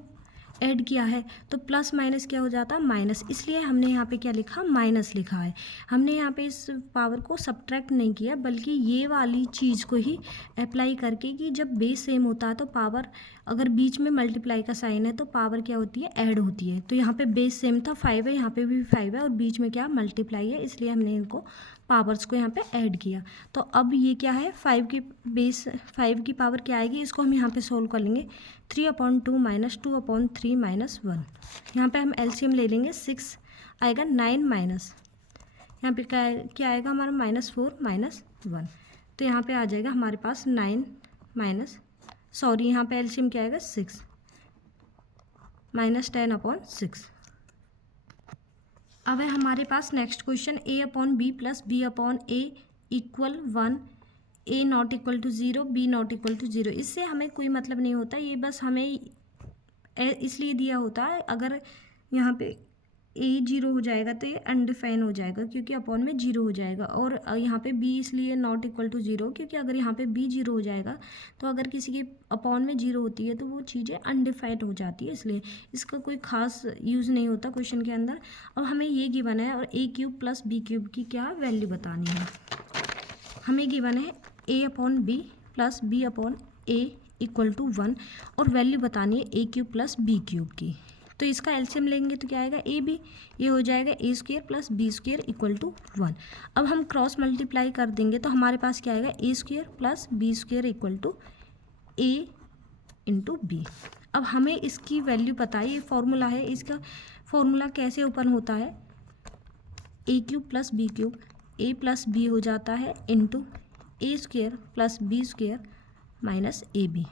ऐड किया है, तो प्लस माइनस क्या हो जाता है, माइनस, इसलिए हमने यहाँ पे क्या लिखा, माइनस लिखा है। हमने यहाँ पे इस पावर को सब्ट्रैक्ट नहीं किया, बल्कि ये वाली चीज़ को ही अप्लाई करके कि जब बेस सेम होता है तो पावर, अगर बीच में मल्टीप्लाई का साइन है तो पावर क्या होती है, ऐड होती है। तो यहाँ पे बेस सेम था, 5 है, यहाँ पे भी 5 है और बीच में क्या मल्टीप्लाई है, इसलिए हमने इनको पावर्स को यहाँ पे ऐड किया। तो अब ये क्या है, 5 की बेस 5 की पावर क्या आएगी, इसको हम यहाँ पे सोल्व कर लेंगे, 3/2 - 2/3 - 1। यहाँ पे हम एलसीएम ले लेंगे, 6 आएगा, 9 माइनस यहाँ पे क्या आएगा हमारा, -4 - 1, तो यहाँ पे आ जाएगा हमारे पास 9 माइनस, सॉरी यहाँ पे एलसीएम क्या आएगा, 6 -10/6। अब है हमारे पास next question A upon B plus B upon A equal 1, A not equal to 0, B not equal to 0। इससे हमें कोई मतलब नहीं होता, ये बस हमें इसलिए दिया होता है अगर यहाँ पे ए 0 हो जाएगा तो ये अनडिफाइन हो जाएगा क्योंकि अपॉन में 0 हो जाएगा, और यहाँ पे बी इसलिए नॉट इक्वल टू 0 क्योंकि अगर यहाँ पे बी 0 हो जाएगा तो अगर किसी के अपॉन में 0 होती है तो वो चीज़ें अनडिफाइंड हो जाती है, इसलिए इसका कोई खास यूज़ नहीं होता क्वेश्चन के अंदर। अब हमें ये गिवन है और A cube plus B cube की क्या वैल्यू बतानी है। हमें गिवन है A upon B plus B upon A equal to 1 और वैल्यू बतानी है ए क्यूब प्लस बी क्यूब की। तो इसका एलसीएम लेंगे तो क्या आएगा ए बी, ये हो जाएगा A square plus B square equal to 1। अब हम क्रॉस मल्टीप्लाई कर देंगे तो हमारे पास क्या आएगा A square plus B square equal to A into B. अब हमें इसकी वैल्यू पता है, ये फॉर्मूला है, इसका फॉर्मूला कैसे ओपन होता है, ए क्यूब प्लस बी क्यूब ए प्लस बी हो जाता है into a square plus B square minus A b.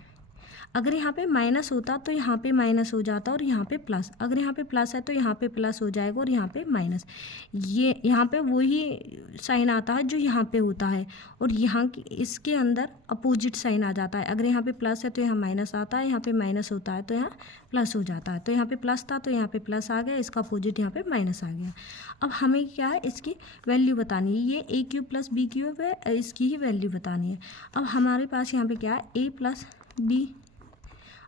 अगर यहाँ पे माइनस होता तो यहाँ पे माइनस हो जाता और यहाँ पे प्लस, अगर यहाँ पे प्लस है तो यहाँ पे प्लस हो जाएगा और यहाँ पे माइनस, ये यहाँ पे वही साइन आता है जो यहाँ पे होता है और यहाँ की इसके अंदर अपोजिट साइन आ जाता है। अगर यहाँ पे प्लस है तो यहाँ माइनस आता है, यहाँ पे माइनस होता है तो यहाँ प्लस हो जाता है। तो यहाँ पे प्लस था तो यहाँ पे प्लस आ गया, इसका अपोजिट यहाँ पे माइनस आ गया। अब हमें क्या है, इसकी वैल्यू बतानी है, ये ए क्यूब प्लस बी क्यूब है, इसकी ही वैल्यू बतानी है। अब हमारे पास यहाँ पे क्या है, ए प्लस बी,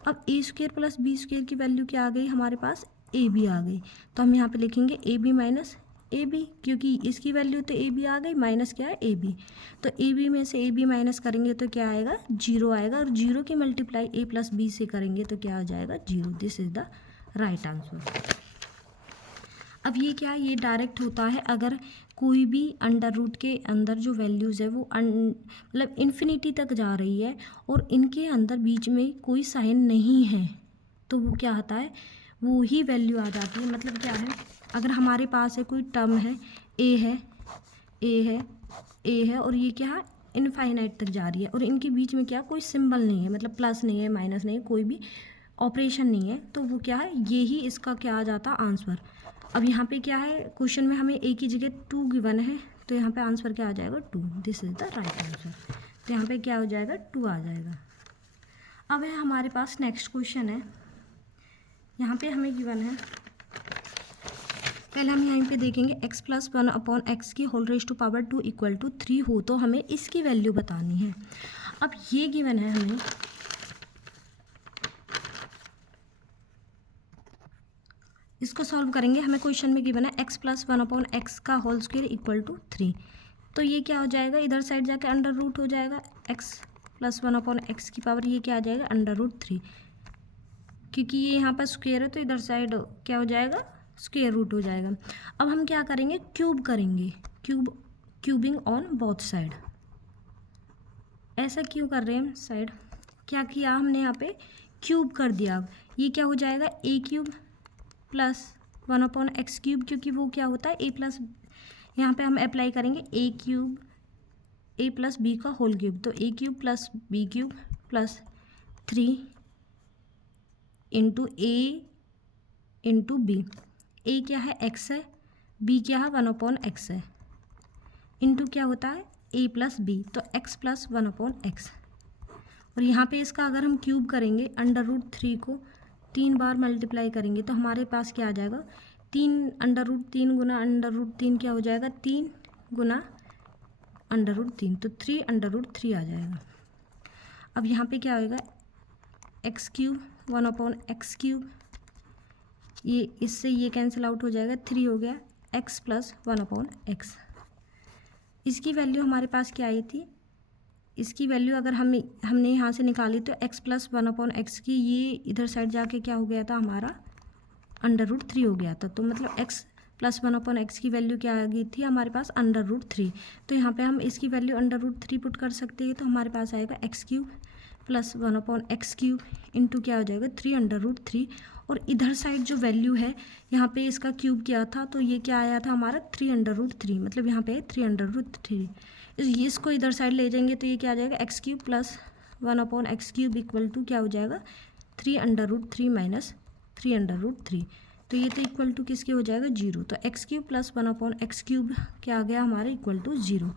अब ए स्क्वायर प्लस बी स्क्वायर की वैल्यू क्या आ गई हमारे पास, ए बी आ गई। तो हम यहाँ पे लिखेंगे a B minus A b, क्योंकि इसकी वैल्यू तो ए बी आ गई, माइनस क्या है ए बी। तो ए बी में से ए बी माइनस करेंगे तो क्या आएगा, 0 आएगा, और 0 की मल्टीप्लाई ए प्लस बी से करेंगे तो क्या आ जाएगा, 0। This is the right answer. अब ये क्या है, ये डायरेक्ट होता है अगर कोई भी अंडर रूट के अंदर जो वैल्यूज़ है वो मतलब इन्फिनिटी तक जा रही है और इनके अंदर बीच में कोई साइन नहीं है तो वो क्या होता है, वो ही वैल्यू आ जाती है। मतलब क्या है, अगर हमारे पास है कोई टर्म है, ए है, ए है, ए है और ये क्या है इनफाइनाइट तक जा रही है और इनके बीच में क्या कोई सिंबल नहीं है, मतलब प्लस नहीं है, माइनस नहीं है, कोई भी ऑपरेशन नहीं है, तो वो क्या है, ये ही इसका क्या आ जाता आंसर। अब यहाँ पे क्या है, क्वेश्चन में हमें ए की जगह 2 गिवन है तो यहाँ पे आंसर क्या आ जाएगा, 2। This is the right answer. तो यहाँ पे क्या हो जाएगा, 2 आ जाएगा। अब है हमारे पास नेक्स्ट क्वेश्चन है, यहाँ पे हमें गिवन है, पहले हम यहाँ पे देखेंगे x प्लस 1 अपॉन एक्स की whole raise to power 2 equal to 3 हो तो हमें इसकी वैल्यू बतानी है। अब ये गिवन है हमें, इसको सॉल्व करेंगे। हमें क्वेश्चन में गिवन है x प्लस 1 अपॉन एक्स का होल स्क्वायर इक्वल टू 3, तो ये क्या हो जाएगा, इधर साइड जाके अंडर रूट हो जाएगा, x प्लस 1 अपॉन एक्स की पावर ये क्या आ जाएगा, अंडर रूट 3, क्योंकि ये यहाँ पर स्क्वायर है तो इधर साइड क्या हो जाएगा, स्क्वायर रूट हो जाएगा। अब हम क्या करेंगे, क्यूब करेंगे, क्यूबिंग ऑन बोथ साइड। ऐसा क्यों कर रहे हैं हम, साइड क्या किया हमने, यहाँ पे क्यूब कर दिया। अब ये क्या हो जाएगा, A cube plus 1 upon x cube, क्योंकि वो क्या होता है ए प्लस, यहाँ पे हम अप्लाई करेंगे A cube A plus B का होल क्यूब, तो A cube plus B cube plus 3 into A into B. A क्या है, एक्स है, बी क्या है, 1 अपॉन एक्स है, इंटू क्या होता है ए प्लस बी, तो एक्स प्लस 1 अपॉन एक्स। और यहाँ पे इसका अगर हम क्यूब करेंगे, अंडर रूट 3 को 3 बार मल्टीप्लाई करेंगे तो हमारे पास क्या आ जाएगा, 3 अंडर रूट 3 गुना अंडर रूट 3 क्या हो जाएगा, 3 गुना अंडर रूट 3, तो 3 अंडर रूट 3 आ जाएगा। अब यहाँ पे क्या होएगा, x cube 1 upon x cube, ये इससे ये कैंसिल आउट हो जाएगा, 3 हो गया एक्स प्लस 1 अपॉन एक्स। इसकी वैल्यू हमारे पास क्या आई थी, इसकी वैल्यू अगर हमने यहाँ से निकाली तो x प्लस 1 अपॉन एक्स की ये इधर साइड जाके क्या हो गया था, हमारा अंडर रूट 3 हो गया था। तो मतलब x प्लस 1 अपॉन एक्स की वैल्यू क्या आ गई थी हमारे पास, अंडर रूट 3। तो यहाँ पे हम इसकी वैल्यू अंडर रूट 3 पुट कर सकते हैं, तो हमारे पास आएगा x cube plus 1 upon x cube into क्या हो जाएगा, 3 अंडर रूट 3। और इधर साइड जो वैल्यू है, यहाँ पे इसका क्यूब किया था तो ये क्या आया था हमारा 3 अंडर रूट 3, मतलब यहाँ पे 3 अंडर रूट 3। इसको इधर साइड ले जाएंगे तो ये क्या आ जाएगा, x cube plus 1 upon x cube equal to क्या हो जाएगा, 3 under root 3 minus 3 under root 3। तो ये तो इक्वल टू किसके हो जाएगा 0। तो एक्स क्यूब प्लस 1/x³ क्या आ गया हमारा इक्वल टू 0।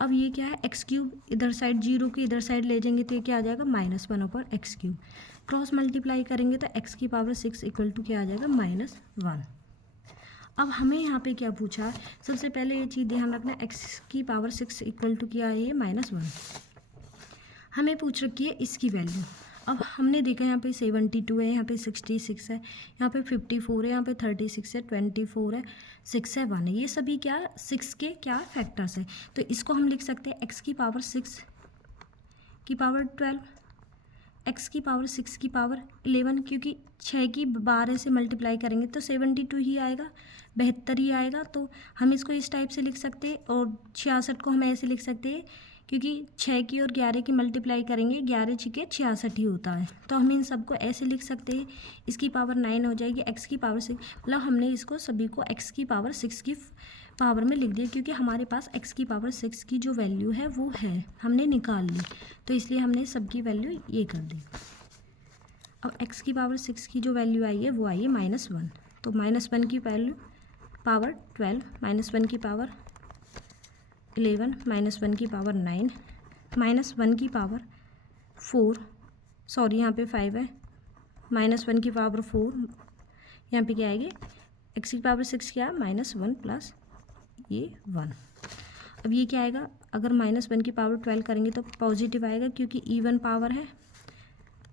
अब ये क्या है x³ इधर साइड 0 की इधर साइड ले जाएंगे तो ये क्या आ जाएगा -1/x³। क्रॉस मल्टीप्लाई करेंगे तो x⁻6 इक्वल टू क्या आ जाएगा -1। अब हमें यहाँ पे क्या पूछा है, सबसे पहले ये चीज़ ध्यान रखना, x⁻6 इक्वल टू क्या है ये -1। हमें पूछ रखी है इसकी वैल्यू। अब हमने देखा यहाँ पे 72 है, यहाँ पे 66 है, यहाँ पे 54 है, यहाँ पे 36 है, 24 है, 6 है, 1 है। ये सभी क्या 6 के क्या फैक्टर्स है। तो इसको हम लिख सकते हैं x⁻6 की पावर 12, x⁻6 की पावर 11, क्योंकि 6 की 12 से मल्टीप्लाई करेंगे तो 72 ही आएगा, 72 ही आएगा। तो हम इसको इस टाइप से लिख सकते हैं। और 66 को हम ऐसे लिख सकते हैं क्योंकि 6 की और 11 की मल्टीप्लाई करेंगे 11 छिके 66 ही होता है। तो हम इन सबको ऐसे लिख सकते हैं। इसकी पावर 9 हो जाएगी, x⁻6 मतलब हमने इसको सभी को x⁻6 की पावर में लिख दिया, क्योंकि हमारे पास x⁻6 की जो वैल्यू है वो है, हमने निकाल ली, तो इसलिए हमने सबकी वैल्यू ये कर दी। अब x⁻6 की जो वैल्यू आई है वो आई है -1। तो -1 की वैल्यू पावर 12, -1 की पावर 11, -1 की पावर 9, -1 की पावर 4, सॉरी यहाँ पे 5 है, -1 की पावर 4, यहाँ पे क्या आएगी x⁻6 क्या है -1 प्लस ये 1। अब ये क्या आएगा, अगर -1 की पावर 12 करेंगे तो पॉजिटिव आएगा क्योंकि इवन पावर है,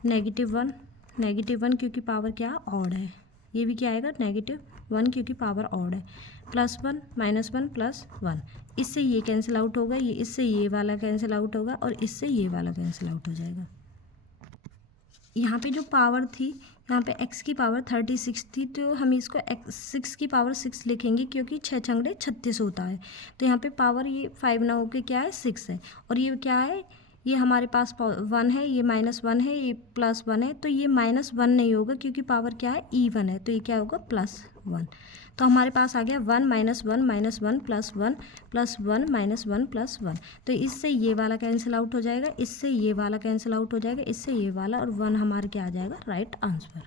-1 क्योंकि पावर क्या ऑड है, ये भी क्या आएगा -1 क्योंकि पावर ऑड है, +1 -1 +1। इससे ये कैंसिल आउट होगा, ये इससे ये वाला कैंसिल आउट होगा और इससे ये वाला कैंसिल आउट हो जाएगा। यहाँ पे जो पावर थी, यहाँ पे x की पावर 36 थी, तो हम इसको 6 की पावर 6 लिखेंगे क्योंकि 6 छंगड़े 36 होता है। तो यहाँ पे पावर ये 5 ना होके क्या है 6 है, और ये क्या है, ये हमारे पास 1 है, ये -1 है, ये +1 है, तो ये -1 नहीं होगा क्योंकि पावर क्या है इवन है, तो ये क्या होगा +1। तो हमारे पास आ गया 1 -1 -1 +1 +1 -1 +1। तो इससे ये वाला कैंसिल आउट हो जाएगा, इससे ये वाला कैंसिल आउट हो जाएगा, इससे ये वाला, और 1 हमारे क्या आ जाएगा राइट आंसर।